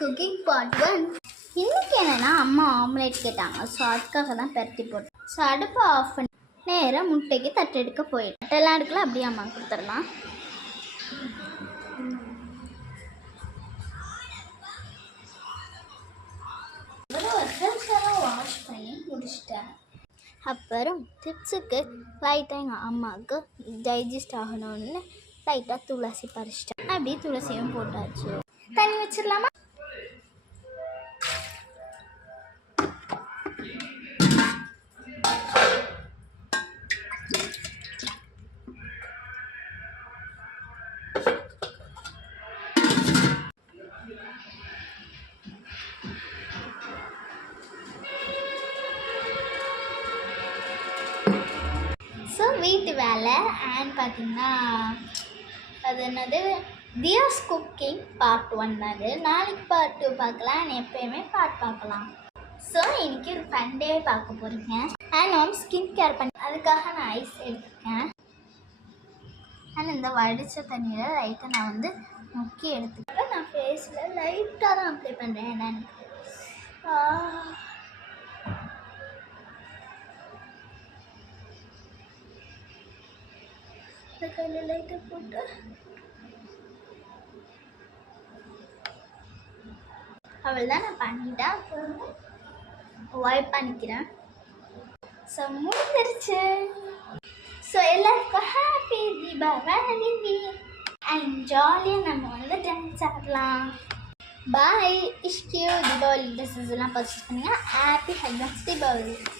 Cooking part 1. இன்றைக்கி என்னென்னா அம்மா ஆம்லேட் கேட்டாங்க. ஸோ அதுக்காக தான் பரட்டி போட்டேன். ஸோ அடுப்பை ஆஃப் பண்ணி நேராக முட்டைக்கு தட்டெடுக்க போயிடும். தட்டெல்லாம் எடுக்கல, அப்படியே அம்மா கொடுத்துடலாம். வாஷ் பண்ணி முடிச்சிட்டேன். அப்புறம் டிப்ஸுக்கு லைட்டாக எங்கள் அம்மாவுக்கு டைஜஸ்ட் ஆகணும்னு லைட்டாக துளசி பறிச்சிட்டேன். அப்படியே துளசியும் போட்டாச்சு. தண்ணி வச்சிடலாமா? ஸோ வீட்டு வேலை அண்ட் பார்த்திங்கன்னா அது என்னது தியாஸ் குக்கிங் பார்ட் 1 அது. நாளைக்கு பார்ட் 2 பார்க்கலாம். எப்பயுமே பார்ட் பார்க்கலாம். ஸோ இன்றைக்கி ஒரு ஃபன் டே பார்க்க போகிறீங்க. அண்ட் நான் ஸ்கின் கேர் பண்ணி அதுக்காக நான் ஐஸ் எடுத்துருக்கேன். அண்ட் இந்த வடித்த தண்ணியில் லைட்டாக நான் வந்து முக்கி எடுத்துக்கிட்டேன். நான் ஃபேஸில் லைட்டாக தான் அப்ளை பண்ணுறேன். என்னன்னு கையில் லைட்டாக போட்டு அவள் தான் நான் பண்ணிட்டேன். அப்புறம் வைப் பண்ணிக்கிறேன். ஸோ முடிஞ்சிருச்சு. ஸோ எல்லாருக்கும் ஹாப்பி தீபாவளி அண்ட் ஜாலியாக நம்ம வந்து டான்ஸ் ஆடலாம். பாய். இஷ்கியூ தீபாவளி ட்ரெஸ்ஸஸ் எல்லாம் பர்ச்சேஸ் பண்ணுங்கள். Happy advance Deepavali.